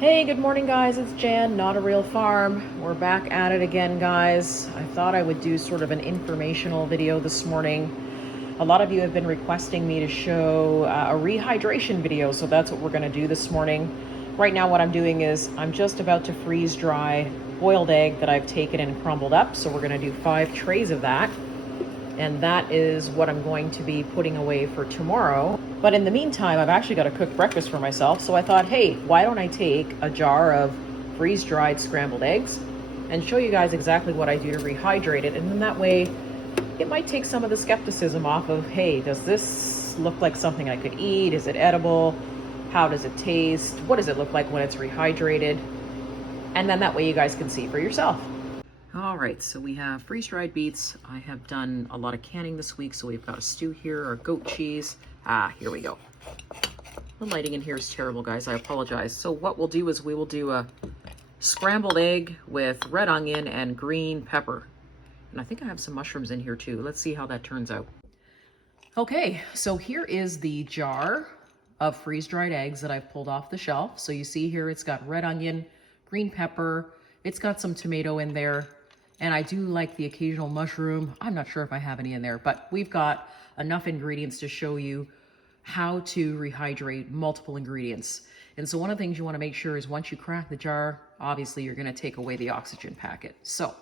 Hey, good morning, guys. It's Jan, Not a Real Farm. We're back at it again, guys. I thought I would do sort of an informational video this morning. A lot of you have been requesting me to show a rehydration video, so that's what we're going to do this morning. Right now, what I'm doing is I'm just about to freeze dry boiled egg that I've taken and crumbled up, so we're going to do 5 trays of that. And that is what I'm going to be putting away for tomorrow. But in the meantime, I've actually got to cook breakfast for myself. So I thought, hey, why don't I take a jar of freeze-dried scrambled eggs and show you guys exactly what I do to rehydrate it. And then that way, it might take some of the skepticism off of, hey, does this look like something I could eat? Is it edible? How does it taste? What does it look like when it's rehydrated? And then that way you guys can see for yourself. All right, so we have freeze-dried beets. I have done a lot of canning this week, so we've got a stew here, our goat cheese. Here we go. The lighting in here is terrible, guys. I apologize. So what we'll do is we will do a scrambled egg with red onion and green pepper. And I think I have some mushrooms in here too. Let's see how that turns out. Okay, so here is the jar of freeze-dried eggs that I've pulled off the shelf. So you see here it's got red onion, green pepper, it's got some tomato in there, and I do like the occasional mushroom. I'm not sure if I have any in there, but we've got enough ingredients to show you how to rehydrate multiple ingredients. And so one of the things you want to make sure is once you crack the jar, obviously you're going to take away the oxygen packet. So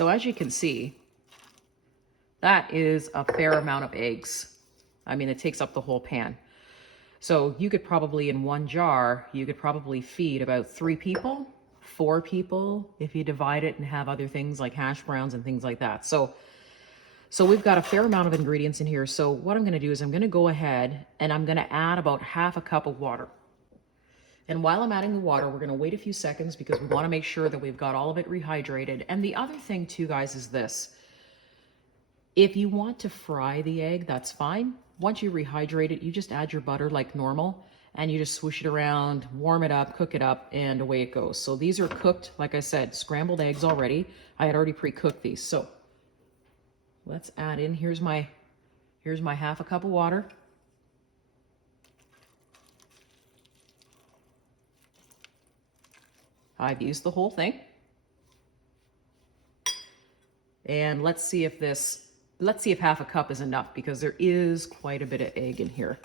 as you can see, that is a fair amount of eggs. I mean, it takes up the whole pan. So you could probably, in one jar, you could probably feed about 3 people, 4 people, if you divide it and have other things like hash browns and things like that. So we've got a fair amount of ingredients in here. So what I'm going to do is I'm going to go ahead and I'm going to add about half a cup of water. And while I'm adding the water, we're going to wait a few seconds because we want to make sure that we've got all of it rehydrated. And the other thing too, guys, is this. If you want to fry the egg, that's fine. Once you rehydrate it, you just add your butter like normal and you just swoosh it around, warm it up, cook it up, and away it goes. So these are cooked, like I said, scrambled eggs already. I had already pre-cooked these. So let's add in, here's my half a cup of water. I've used the whole thing. And let's see if half a cup is enough because there is quite a bit of egg in here.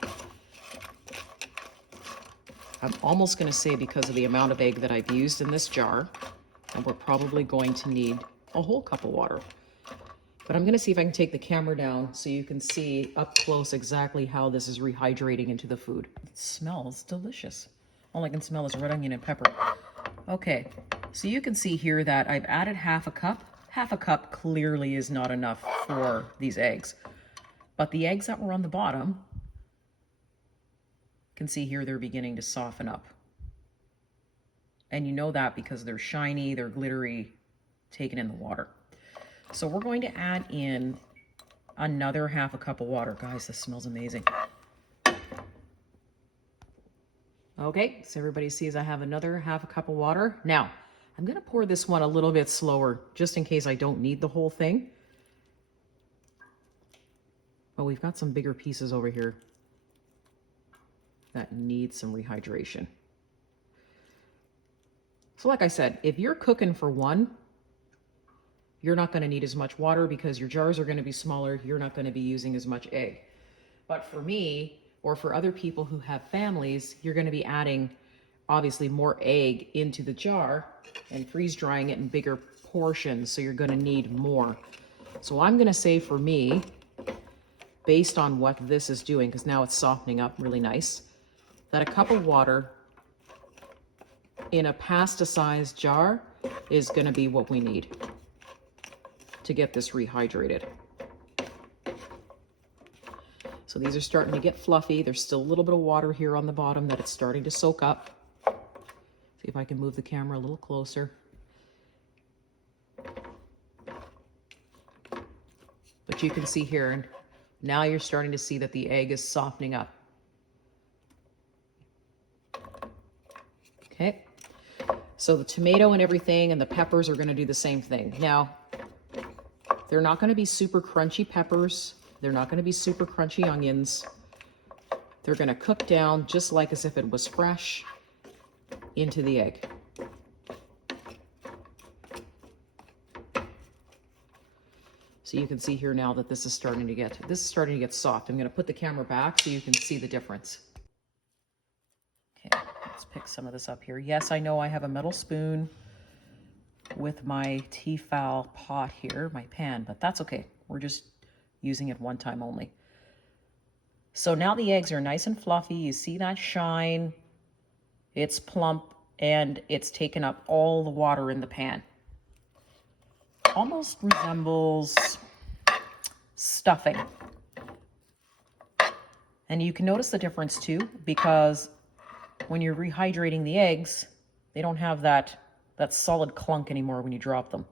I'm almost going to say because of the amount of egg that I've used in this jar, and we're probably going to need a whole cup of water. But I'm going to see if I can take the camera down so you can see up close exactly how this is rehydrating into the food. It smells delicious. All I can smell is red onion and pepper. Okay, so you can see here that I've added half a cup. Half a cup clearly is not enough for these eggs. But the eggs that were on the bottom, you can see here they're beginning to soften up. And you know that because they're shiny, they're glittery, taken in the water. So we're going to add in another half a cup of water. Guys, this smells amazing. Okay, so everybody sees I have another half a cup of water. Now, I'm going to pour this one a little bit slower, just in case I don't need the whole thing. Oh, we've got some bigger pieces over here that need some rehydration. So like I said, if you're cooking for one, you're not going to need as much water because your jars are going to be smaller. You're not going to be using as much egg. But for me, or for other people who have families, you're going to be adding obviously more egg into the jar and freeze drying it in bigger portions, so you're going to need more. So I'm going to say for me, based on what this is doing, because now it's softening up really nice, that a cup of water in a pasta-sized jar is going to be what we need to get this rehydrated. So these are starting to get fluffy. There's still a little bit of water here on the bottom that it's starting to soak up. See if I can move the camera a little closer. But you can see here, and now you're starting to see that the egg is softening up. Okay, so the tomato and everything and the peppers are going to do the same thing. Now, They're not going to be super crunchy peppers. They're not going to be super crunchy onions. They're going to cook down just like as if it was fresh into the egg. So you can see here now that this is starting to get soft. I'm going to put the camera back so you can see the difference. Okay, let's pick some of this up here. Yes, I know I have a metal spoon with my Tefal pot here, my pan, but that's okay. We're just using it one time only. So now the eggs are nice and fluffy. You see that shine. It's plump and it's taken up all the water in the pan. Almost resembles stuffing. And you can notice the difference too, because when you're rehydrating the eggs, they don't have that solid clunk anymore when you drop them.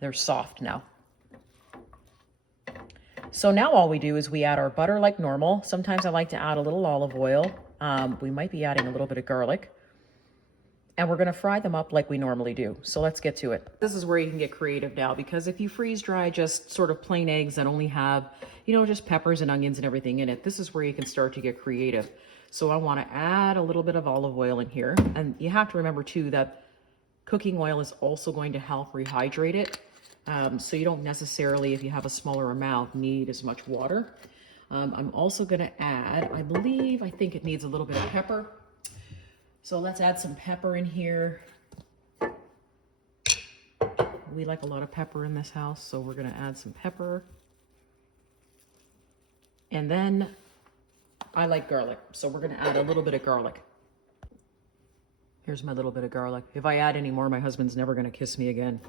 They're soft now. So now all we do is we add our butter like normal. Sometimes I like to add a little olive oil. We might be adding a little bit of garlic. And we're going to fry them up like we normally do. So let's get to it. This is where you can get creative now, because if you freeze dry just sort of plain eggs that only have, just peppers and onions and everything in it, this is where you can start to get creative. So I want to add a little bit of olive oil in here. And you have to remember too that cooking oil is also going to help rehydrate it. So you don't necessarily, if you have a smaller amount, need as much water. I'm also going to add, I think it needs a little bit of pepper. So let's add some pepper in here. We like a lot of pepper in this house, so we're going to add some pepper. And then I like garlic, so we're going to add a little bit of garlic. Here's my little bit of garlic. If I add any more, my husband's never going to kiss me again.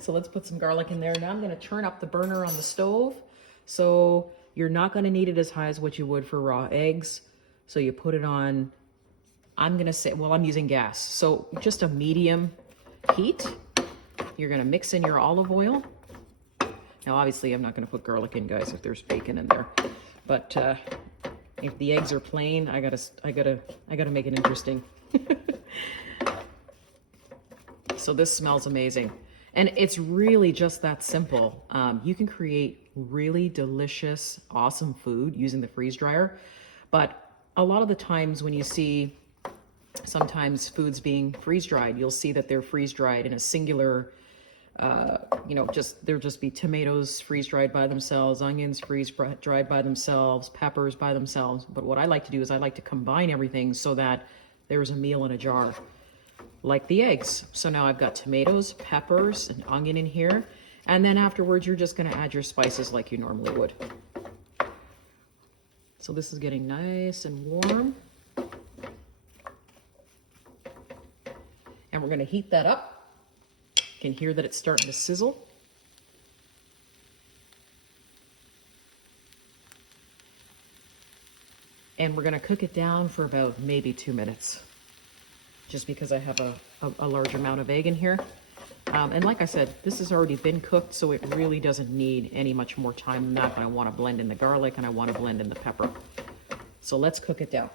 So let's put some garlic in there. Now I'm going to turn up the burner on the stove. So you're not going to need it as high as what you would for raw eggs. So you put it on, I'm going to say, well, I'm using gas. So just a medium heat. You're going to mix in your olive oil. Now, obviously, I'm not going to put garlic in, guys, if there's bacon in there. But if the eggs are plain, I gotta make it interesting. So this smells amazing. And it's really just that simple. You can create really delicious, awesome food using the freeze dryer. But a lot of the times when you see sometimes foods being freeze dried, you'll see that they're freeze dried in a singular, there'll just be tomatoes freeze dried by themselves, onions freeze dried by themselves, peppers by themselves. But what I like to do is I like to combine everything so that there's a meal in a jar, like the eggs. So now I've got tomatoes, peppers, and onion in here. And then afterwards, you're just going to add your spices like you normally would. So this is getting nice and warm. And we're going to heat that up. You can hear that it's starting to sizzle. And we're going to cook it down for about maybe 2 minutes, just because I have a large amount of egg in here. And like I said, this has already been cooked, so it really doesn't need any much more time than that, but I want to blend in the garlic and I want to blend in the pepper. So let's cook it down.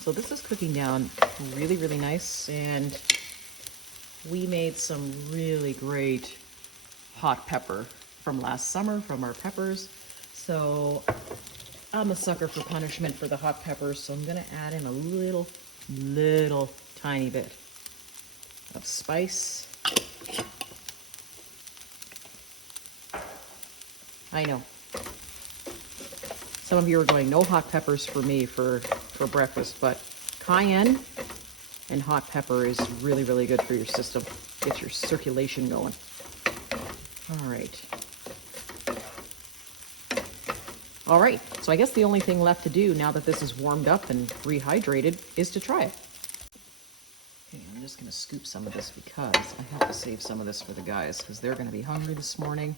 So this is cooking down really, really nice, and we made some really great hot pepper from last summer from our peppers. So I'm a sucker for punishment for the hot peppers, so I'm gonna add in a little tiny bit of spice. I know. Some of you are going, no hot peppers for me for breakfast, but cayenne and hot pepper is really, really good for your system. Get your circulation going. All right. All right, so I guess the only thing left to do now that this is warmed up and rehydrated is to try it. Okay, I'm just gonna scoop some of this because I have to save some of this for the guys because they're gonna be hungry this morning.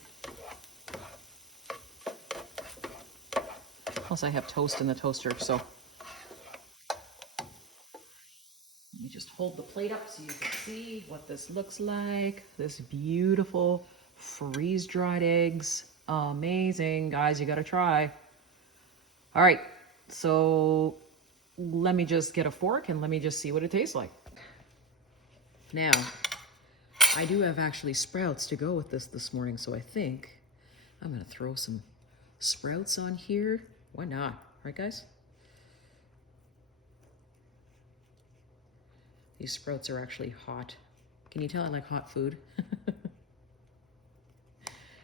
Plus I have toast in the toaster, so let me just hold hold the plate up so you can see what this looks like. This beautiful freeze-dried eggs. Amazing, guys, you gotta try. All right, so let me just get a fork and let me just see what it tastes like. Now, I do have actually sprouts to go with this morning, so I think I'm gonna throw some sprouts on here. Why not, right guys? These sprouts are actually hot. Can you tell I like hot food?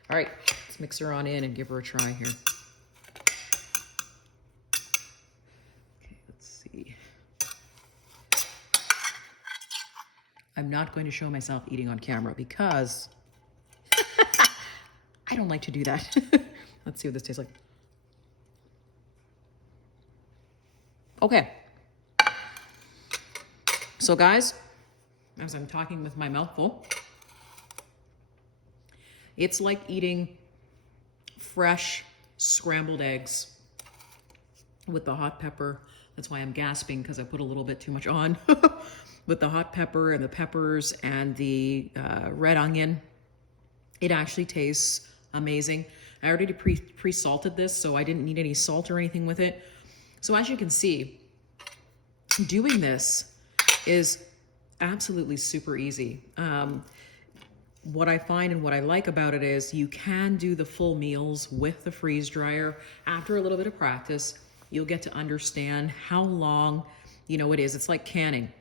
All right, let's mix her on in and give her a try here. Okay, let's see. I'm not going to show myself eating on camera because I don't like to do that. Let's see what this tastes like. Okay. So guys, as I'm talking with my mouth full, it's like eating fresh scrambled eggs with the hot pepper. That's why I'm gasping, because I put a little bit too much on. With the hot pepper and the peppers and the red onion. It actually tastes amazing. I already pre-salted this, so I didn't need any salt or anything with it. So as you can see, doing this is absolutely super easy. What I find and what I like about it is you can do the full meals with the freeze dryer. After a little bit of practice, you'll get to understand how long, it is. It's like canning.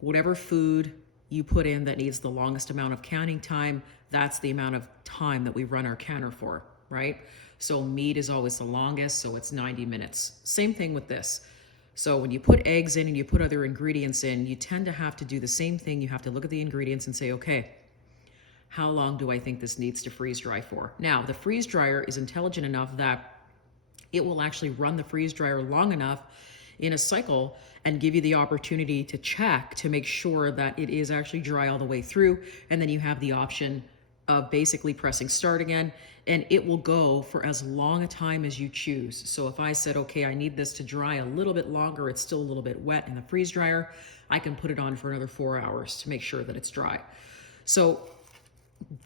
Whatever food you put in that needs the longest amount of canning time, that's the amount of time that we run our canner for, right? So meat is always the longest, so it's 90 minutes. Same thing with this. So when you put eggs in and you put other ingredients in, you tend to have to do the same thing. You have to look at the ingredients and say, okay, how long do I think this needs to freeze dry for? Now, the freeze dryer is intelligent enough that it will actually run the freeze dryer long enough in a cycle and give you the opportunity to check to make sure that it is actually dry all the way through. And then you have the option of basically pressing start again, and it will go for as long a time as you choose. So if I said, okay, I need this to dry a little bit longer, it's still a little bit wet in the freeze dryer, I can put it on for another 4 hours to make sure that it's dry. So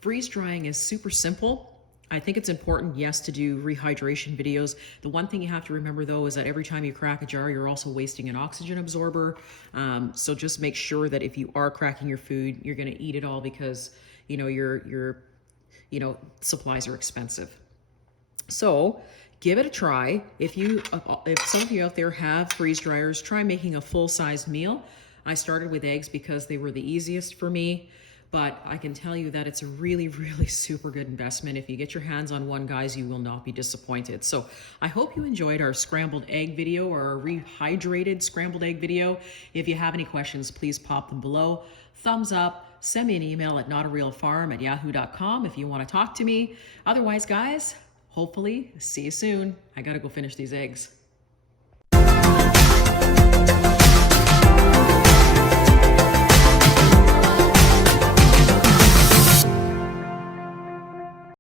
freeze drying is super simple. I think it's important, yes, to do rehydration videos. The one thing you have to remember though is that every time you crack a jar, you're also wasting an oxygen absorber. So just make sure that if you are cracking your food, you're gonna eat it all, because your supplies are expensive. So give it a try. If some of you out there have freeze dryers, try making a full-sized meal. I started with eggs because they were the easiest for me. But I can tell you that it's a really, really super good investment. If you get your hands on one, guys, you will not be disappointed. So I hope you enjoyed our scrambled egg video, or our rehydrated scrambled egg video. If you have any questions, please pop them below. Thumbs up, send me an email at notarealfarm@yahoo.com if you want to talk to me. Otherwise, guys, hopefully see you soon. I gotta go finish these eggs.